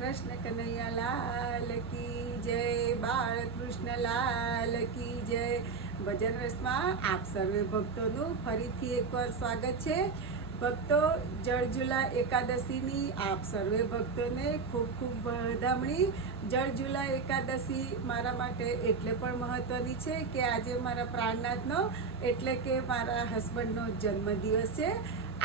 कृष्ण कन्हैया लाल की जय, बाळकृष्ण लाल की जय। ભજન રસમાં આપ સર્વે ભક્તોનું ફરીથી એકવાર સ્વાગત છે। ભક્તો, જળઝુલા એકાદશીની આપ સર્વે ભક્તોને ખૂબ ખૂબ વધામણી। જળઝુલા એકાદશી મારા માટે એટલે પણ મહત્વની છે કે આજે મારા પ્રાણનાથનો એટલે કે મારા હસબન્ડનો જન્મદિવસ છે।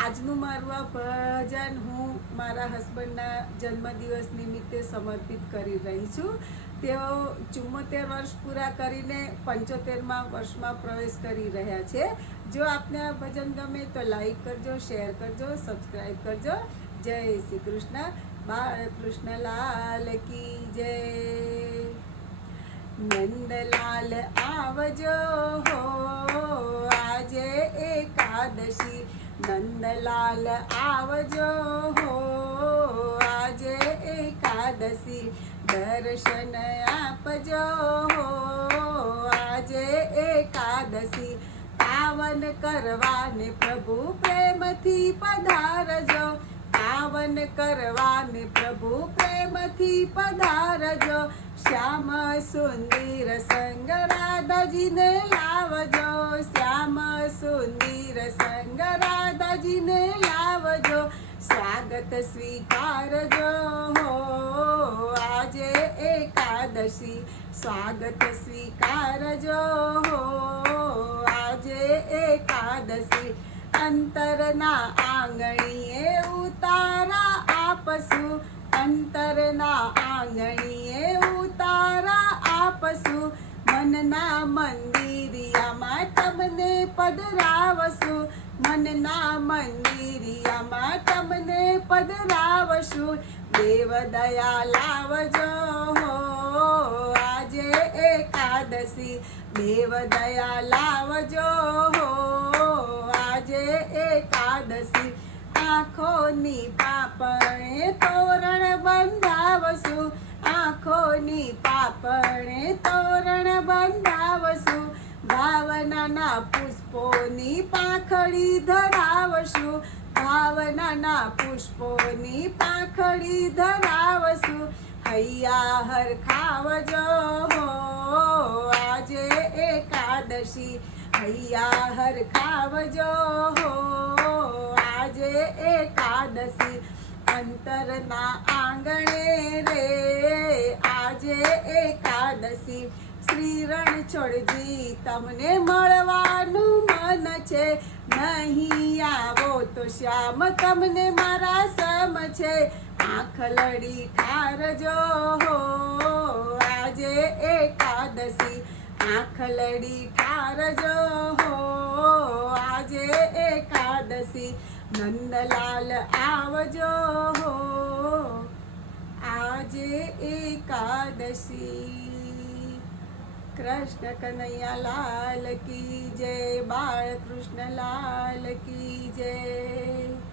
આજનું મારું આ ભજન હું મારા હસબન્ડના જન્મદિવસ નિમિત્તે સમર્પિત કરી રહી છું। તેઓ 74 વર્ષ પૂરા કરીને 75મા વર્ષમાં પ્રવેશ કરી રહ્યા છે। જો આપને આ ભજન ગમે તો લાઈક કરજો, શેર કરજો, સબસ્ક્રાઈબ કરજો। જય શ્રી કૃષ્ણ, બાળકૃષ્ણ લાલ કી જય। નંદલાલ આવજો હો આજે એકાદશી, નંદલાલ આવજો હો આજે એકાદશી, દર્શન આપજો હો આજે એકાદશી, પાવન કરવાને પ્રભુ પ્રેમથી પધારજો, પાવન કરવાને પ્રભુ પ્રેમથી પધારજો, શ્યામ સુંદર સંગ રાધાજીને લાવજો, શ્યામ સુંદર સંગ રાધાજીને લાવજો, સ્વાગત સ્વીકારજો હો આજે એકાદશી, સ્વાગત સ્વીકારજો હો આજે એકાદશી, અંતરના આંગણીએ ઉતારા આપશું, અંતરના આંગણીએ ઉતારા આપશું, મનના મંદિરિયામાં તમને પધરાવશું, મનના મંદિરિયામાં તમને પધરાવશું, દેવ દયા લાવજો હો આજે એકાદશી, દેવ દયા લાવજો હો આજે એકાદશી, આંખોની પાપણે તોરણ બંધાવશું, આંખોની પાપણે તોરણ બંધાવશું, ભાવનાના પુષ્પોની પાંખડી ધરાવશું, ભાવનાના પુષ્પોની પાંખડી ધરાવશું, હૈયા હરખાવજો હો આજે એકાદશી, હૈયા હરખાવજો હો આજે એકાદશી, અંતરના આંગણે રે આજે એકાદશી, શ્રી રણછોડજી તમને મળવાનું મન છે, નહીં આવો તો શ્યામ તમને મારા સમ છે, આંખ લડી ઠારજો હો આજે એકાદશી, આંખ લડી ઠારજો હો આજે એકાદશી, નંદલાલ આવજો હો આજે એકાદશી। कृष्ण कन्हैया लाल की जय, बाळकृष्ण लाल की जय।